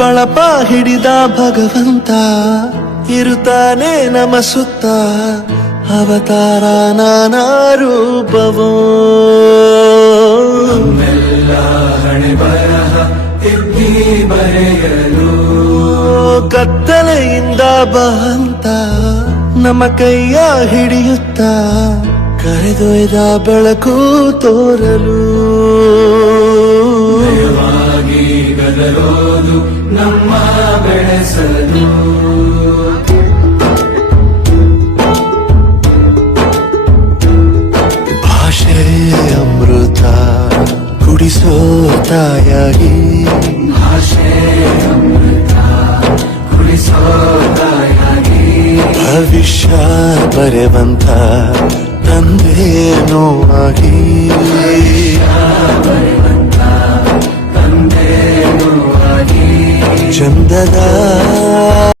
ಬಳಪ ಹಿಡಿದ ಭಗವಂತ ಇರುತ್ತಾನೆ ನಮ ಸುತ್ತ ಅವತಾರ ನಾನಾ ರೂಪವೋ ಹಣೆ ಬರಹ ತಿದ್ದಿ ಬರೆಯಲು ಕತ್ತಲೆಯಿಂದ ಬಂತ ನಮ್ಮ ಕೈಯ ಹಿಡಿಯುತ್ತ ಕರೆದೊಯ್ದ ಬೆಳಕು ತೋರಲು ದಯವಾಗಿ ಗದರೋದು ನಮ್ಮ ಬೆಳೆಸಲು ಭಾಷೆ ಅಮೃತ ಕುಡಿಸೋ ತಾಯಾಗಿ ಭಾಷೆ ಅಮೃತ ಕುಡಿಸೋ ತಾಯಾಗಿ ಭವಿಷ್ಯ ಬರೆವಂತ ತಂದೇನೋ ಆಗಿ ಬರೆವಂತ ತಂದೇನೂ ಆಗಿ ಚಂದದ